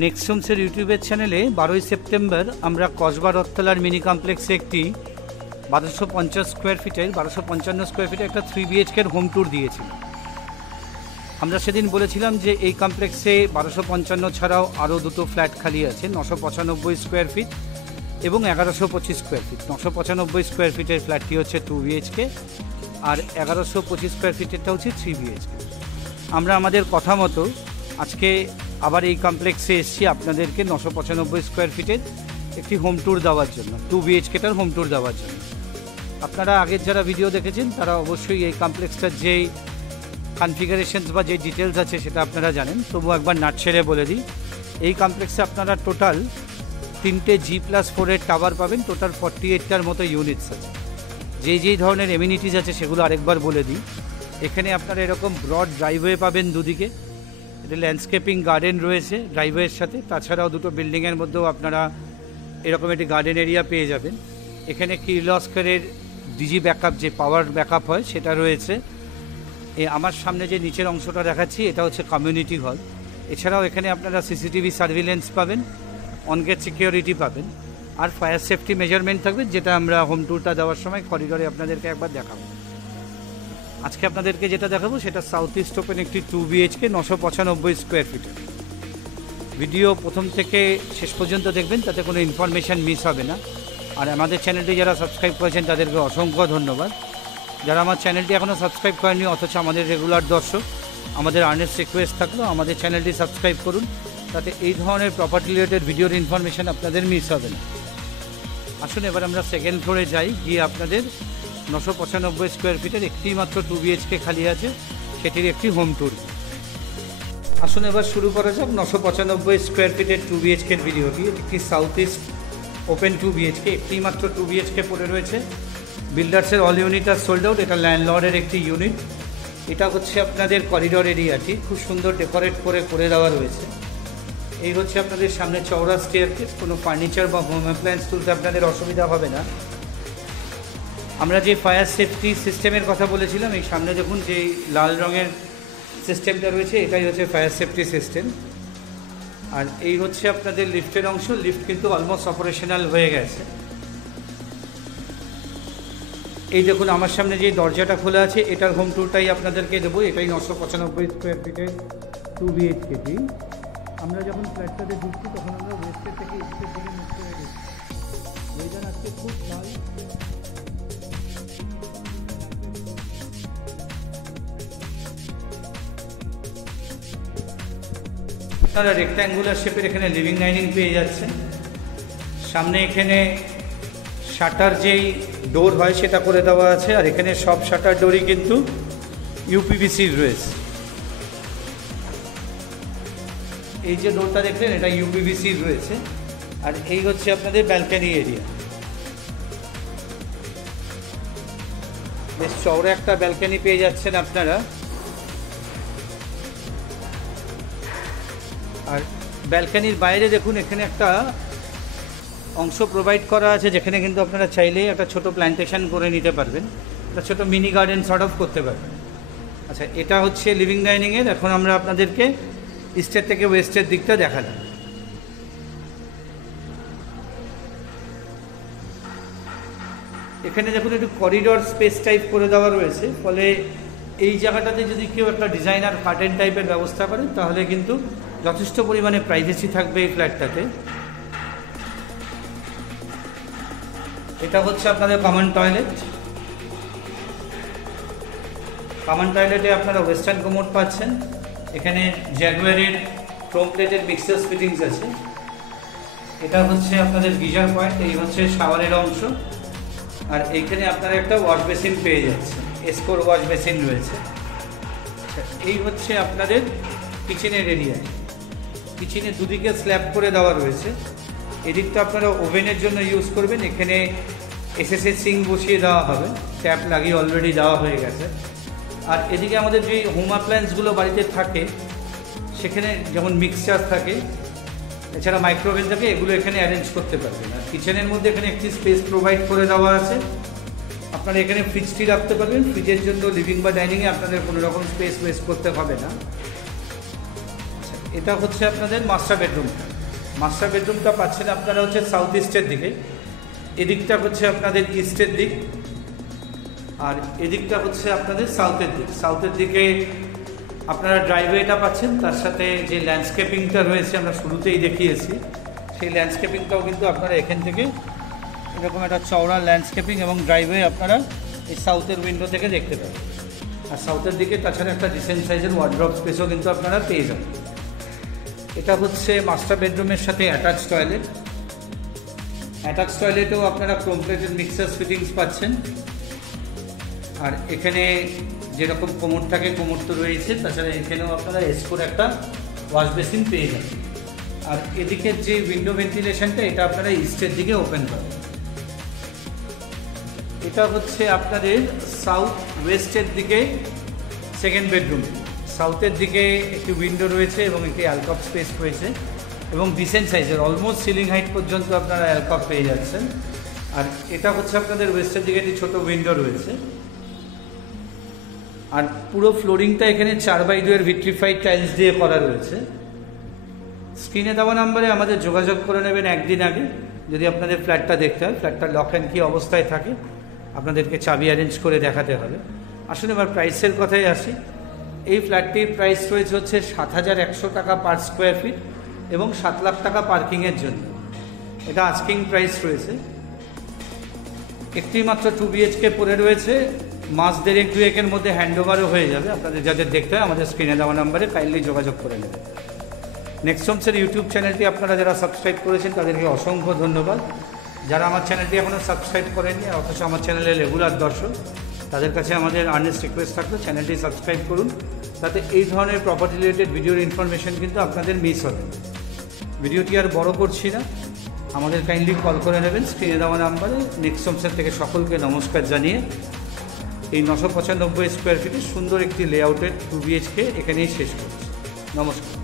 Next হোমসের ইউটিউবের চ্যানেলে 12ই September আমরা কসবা রথতলার মিনি কমপ্লেক্সে একটি 1250 স্কোয়ার ফিটের 1255 স্কোয়ার ফিটের একটা 3 BHKর হোম ট্যুর দিয়েছিলাম। আমরা সেদিন বলেছিলাম যে এই কমপ্লেক্সে 1255 ছাড়াও আরও দুটো ফ্ল্যাট খালি আছে, 995 স্কোয়ার ফিট এবং 1125 স্কোয়ার ফিট। 995 স্কোয়ার ফিটের ফ্ল্যাটটি হচ্ছে 2 BHK আর 1125 স্কোয়ার ফিটেরটা হচ্ছে 3 BHK। আমরা আমাদের কথা মতো আজকে আবার এই কমপ্লেক্সে এসেছি আপনাদেরকে 995 স্কোয়ার ফিটের একটি হোম ট্যুর দেওয়ার জন্য, 2 BHKটার হোম ট্যুর দেওয়ার জন্য। আপনারা আগের যারা ভিডিও দেখেছেন তারা অবশ্যই এই কমপ্লেক্সটার যেই কনফিগারেশনস বা যে ডিটেলস আছে সেটা আপনারা জানেন, তবু একবার নাট ছেড়ে বলে দিই। এই কমপ্লেক্সে আপনারা টোটাল 3টে G+4 টাওয়ার পাবেন, টোটাল 48টার মতো ইউনিটস আছে। যেই ধরনের এমিনিটিস আছে সেগুলো আরেকবার বলে দিই। এখানে আপনারা এরকম ব্রড ড্রাইভওয়ে পাবেন দুদিকে, এটা ল্যান্ডস্কেপিং গার্ডেন রয়েছে ড্রাইভওয়ের সাথে, তাছাড়াও দুটো বিল্ডিংয়ের মধ্যেও আপনারা এরকম একটি গার্ডেন এরিয়া পেয়ে যাবেন। এখানে কির্লস্কারের ডিজি ব্যাকআপ, যে পাওয়ার ব্যাকআপ হয় সেটা রয়েছে। আমার সামনে যে নিচের অংশটা দেখাচ্ছি এটা হচ্ছে কমিউনিটি হল। এছাড়াও এখানে আপনারা CCTV সার্ভিলেন্স পাবেন, অনগেট সিকিউরিটি পাবেন, আর ফায়ার সেফটি মেজারমেন্ট থাকবে, যেটা আমরা হোম ট্যুরটা দেওয়ার সময় করিডোরে আপনাদেরকে একবার দেখাবো। আজকে আপনাদেরকে যেটা দেখাবো সেটা সাউথ ইস্ট ওপেন একটি 2 BHK 995 স্কোয়ার ফিটের। ভিডিও প্রথম থেকে শেষ পর্যন্ত দেখবেন, তাতে কোনো ইনফরমেশান মিস হবে না। আর আমাদের চ্যানেলটি যারা সাবস্ক্রাইব করেছেন তাদেরকে অসংখ্য ধন্যবাদ। যারা আমার চ্যানেলটি এখনও সাবস্ক্রাইব করেনি অথচ আমাদের রেগুলার দর্শক, আমাদের আর্নেস্ট রিকোয়েস্ট থাকলো আমাদের চ্যানেলটি সাবস্ক্রাইব করুন, তাতে এই ধরনের প্রপার্টি রিলেটেড ভিডিওর ইনফরমেশান আপনাদের মিস হবে না। আসুন এবার আমরা সেকেন্ড ফ্লোরে যাই, গিয়ে আপনাদের 995 স্কোয়ার ফিটের একটি মাত্র 2 BHK খালি আছে সেটির একটি হোম ট্যুর। আসুন এবার শুরু করা যাক 995 স্কোয়ার ফিটের 2 BHKর ভিডিওটি। একটি সাউথ ইস্ট ওপেন 2 BHK, একটি মাত্র 2 BHK পড়ে রয়েছে। বিল্ডার্সের all unit are sold out. এটা ল্যান্ডলর্ডের একটি ইউনিট। এটা হচ্ছে আপনাদের করিডোর এরিয়াটি, খুব সুন্দর ডেকোরেট করে দেওয়া রয়েছে। এই হচ্ছে আপনাদের সামনে চওড়া স্টেয়ারকেস, কোনো ফার্নিচার বা হোম অ্যাপ্লায়েন্স তুলতে আপনাদের অসুবিধা হবে না। আমরা যে ফায়ার সেফটি সিস্টেমের কথা বলেছিলাম, এই সামনে দেখুন যে লাল রঙের সিস্টেমটা রয়েছে, এটাই হচ্ছে ফায়ার সেফটি সিস্টেম। আর এই হচ্ছে আপনাদের লিফটের অংশ। লিফট কিন্তু অলমোস্ট অপারেশনাল হয়ে গেছে। এই দেখুন আমার সামনে যে দরজাটা খোলা আছে, এটার হোম ট্যুরটাই আপনাদেরকে দেবো। এটাই 995 স্কোয়ার ফিটের 2 BHKটি। আমরা যখন ফ্ল্যাটটাতে ঢুকছি তখন আমরা ওয়েস্টের থেকে ইস্টের দিকে মুখ করে দিচ্ছি। ওয়েদার আজকে খুব ভালো। আপনারা রেক্ট্যাঙ্গুলার শেপের এখানে লিভিং ডাইনিং পেয়ে যাচ্ছেন। সামনে এখানে শাটার যেই ডোর হয় সেটা করে দেওয়া আছে, আর এখানে সব শাটার ডোরই কিন্তু UPVC রয়েছে। এই যে ডোরটা দেখলেন এটা UPVC রয়েছে। আর এই হচ্ছে আপনাদের ব্যালকনি এরিয়া। বেশ চওড়া একটা ব্যালকনি পেয়ে যাচ্ছেন আপনারা। আর ব্যালকনির বাইরে দেখুন এখানে একটা অংশ প্রোভাইড করা আছে, যেখানে কিন্তু আপনারা চাইলেই একটা ছোট প্ল্যান্টেশন করে নিতে পারবেন, একটা ছোট মিনি গার্ডেন সর্ট অফ করতে পারবেন। আচ্ছা, এটা হচ্ছে লিভিং ডাইনিংয়ের। এখন আমরা আপনাদেরকে ইস্টের থেকে ওয়েস্টের দিকটা দেখালাম। এখানে দেখুন একটু করিডোর স্পেস টাইপ করে দেওয়া রয়েছে, ফলে এই জায়গাটাতে যদি কেউ একটা ডিজাইনার কার্টেন টাইপের ব্যবস্থা করেন তাহলে কিন্তু যথেষ্ট পরিমাণে প্রাইভেসি থাকবে এই ফ্ল্যাটটাতে। এটা হচ্ছে আপনাদের কমন টয়লেট। কমন টয়লেটে আপনারা ওয়েস্টার্ন কমোড পাচ্ছেন। এখানে জ্যাগুয়ারের ক্রোম প্লেটের মিক্সার্স ফিটিংস আছে। এটা হচ্ছে আপনাদের গিজার পয়েন্ট। এই হচ্ছে শাওয়ারের অংশ। আর এইখানে আপনারা একটা ওয়াশ বেসিন পেয়ে যাচ্ছেন, এসকোর ওয়াশ বেসিন রয়েছে। এই হচ্ছে আপনাদের কিচেনের এরিয়া। কিচেনে দুদিকে স্ল্যাব করে দেওয়া রয়েছে। এদিকটা আপনারা ওভেনের জন্য ইউজ করবেন। এখানে SSS সিঙ্ক বসিয়ে দেওয়া হবে, ট্যাপ লাগিয়ে অলরেডি দেওয়া হয়ে গেছে। আর এদিকে আমাদের যে হোম অ্যাপ্লায়েন্সগুলো বাড়িতে থাকে সেখানে যেমন মিক্সচার থাকে, এছাড়া মাইক্রোওভেন থাকে, এগুলো এখানে অ্যারেঞ্জ করতে পারবেন। আর কিচেনের মধ্যে এখানে একটি স্পেস প্রোভাইড করে দেওয়া আছে। আপনারা এখানে ফ্রিজটি রাখতে পারবেন। ফ্রিজের জন্য লিভিং বা ডাইনিংয়ে আপনাদের কোনো রকম স্পেস ওয়েস্ট করতে হবে না। এটা হচ্ছে আপনাদের মাস্টার বেডরুমটা। মাস্টার বেডরুমটা পাচ্ছেন আপনারা হচ্ছে সাউথ ইস্টের দিকে, এদিকটা হচ্ছে আপনাদের ইস্টের দিক, আর এদিকটা হচ্ছে আপনাদের সাউথের দিক। সাউথের দিকে আপনারা ড্রাইওয়েটা পাচ্ছেন, তার সাথে যে ল্যান্ডস্কেপিংটা রয়েছে আমরা শুরুতেই দেখিয়েছি, সেই ল্যান্ডস্কেপিংটাও কিন্তু আপনারা এখান থেকে এরকম একটা চওড়া ল্যান্ডস্কেপিং এবং ড্রাইওয়ে আপনারা এই সাউথের উইন্ডো থেকে দেখতে পাবেন। আর সাউথের দিকে তাছাড়া একটা ডিসেন্ট সাইজের ওয়ার্ড্রপ স্পেসও কিন্তু আপনারা পেয়ে যাবেন। এটা হচ্ছে মাস্টার বেডরুমের সাথে অ্যাটাচ টয়লেট। অ্যাটাচ টয়লেটেও আপনারা কমপ্লিটেড মিক্সার ফিটিংস পাচ্ছেন। আর এখানে যেরকম কোমর থাকে কোমর তো রয়েছে, তাছাড়া এখানেও আপনারা এসকোর একটা ওয়াশ বেসিন পেয়ে যাবেন। আর এদিকের যে উইন্ডো ভেন্টিলেশনটা এটা আপনারা ইস্টের দিকে ওপেন করবেন। এটা হচ্ছে আপনাদের সাউথ ওয়েস্টের দিকে সেকেন্ড বেডরুম। সাউথের দিকে একটি উইন্ডো রয়েছে এবং একটি অ্যালকভ স্পেস রয়েছে এবং ডিসেন্ট সাইজের অলমোস্ট সিলিং হাইট পর্যন্ত আপনারা অ্যালকভ পেয়ে যাচ্ছেন। আর এটা হচ্ছে আপনাদের ওয়েস্টের দিকে একটি ছোটো উইন্ডো রয়েছে। আর পুরো ফ্লোরিংটা এখানে 4x2 ভিট্রিফাইড টাইলস দিয়ে করা রয়েছে। স্ক্রিনে দেওয়া নাম্বারে আমাদের যোগাযোগ করে নেবেন একদিন আগে, যদি আপনাদের ফ্ল্যাটটা দেখতে হয়। ফ্ল্যাটটা লক অ্যান্ড কি অবস্থায় থাকে আপনাদেরকে চাবি অ্যারেঞ্জ করে দেখাতে হবে। আসলে এবার প্রাইসের কথাই আসি। এই ফ্ল্যাটটির প্রাইস রয়েছে হচ্ছে 7,100 টাকা পার স্কোয়ার ফিট এবং 7 লাখ টাকা পার্কিংয়ের জন্য। এটা আস্কিং প্রাইস রয়েছে। একটি মাত্র 2 BHK পড়ে রয়েছে, মাস 1.5-2 মধ্যে হ্যান্ডওভারও হয়ে যাবে। আপনাদের যাদের দেখতে হয় আমাদের স্ক্রিনে দেওয়া নাম্বারে কাইন্ডলি যোগাযোগ করে নেবেন। নেক্সট হোমসের ইউটিউব চ্যানেলটি আপনারা যারা সাবস্ক্রাইব করেছেন তাদেরকে অসংখ্য ধন্যবাদ। যারা আমার চ্যানেলটি এখনও সাবস্ক্রাইব করেননি অথচ আমার চ্যানেলের রেগুলার দর্শক, তাদের কাছে আমাদের আর্নেস্ট রিকোয়েস্ট থাকবে চ্যানেলটি সাবস্ক্রাইব করুন, তাতে এই ধরনের প্রপার্টি রিলেটেড ভিডিওর ইনফরমেশন কিন্তু আপনাদের মিস হবে। ভিডিওটি আর বড় করছি না, আমাদের কাইন্ডলি কল করে নেবেন স্ক্রিনে দেওয়া নাম্বারে। নেক্সট হোমসের থেকে সকলকে নমস্কার জানিয়ে এই 995 স্কোয়ার ফিটের সুন্দর একটি লেআউটের 2 BHK এখানেই শেষ করছি। নমস্কার।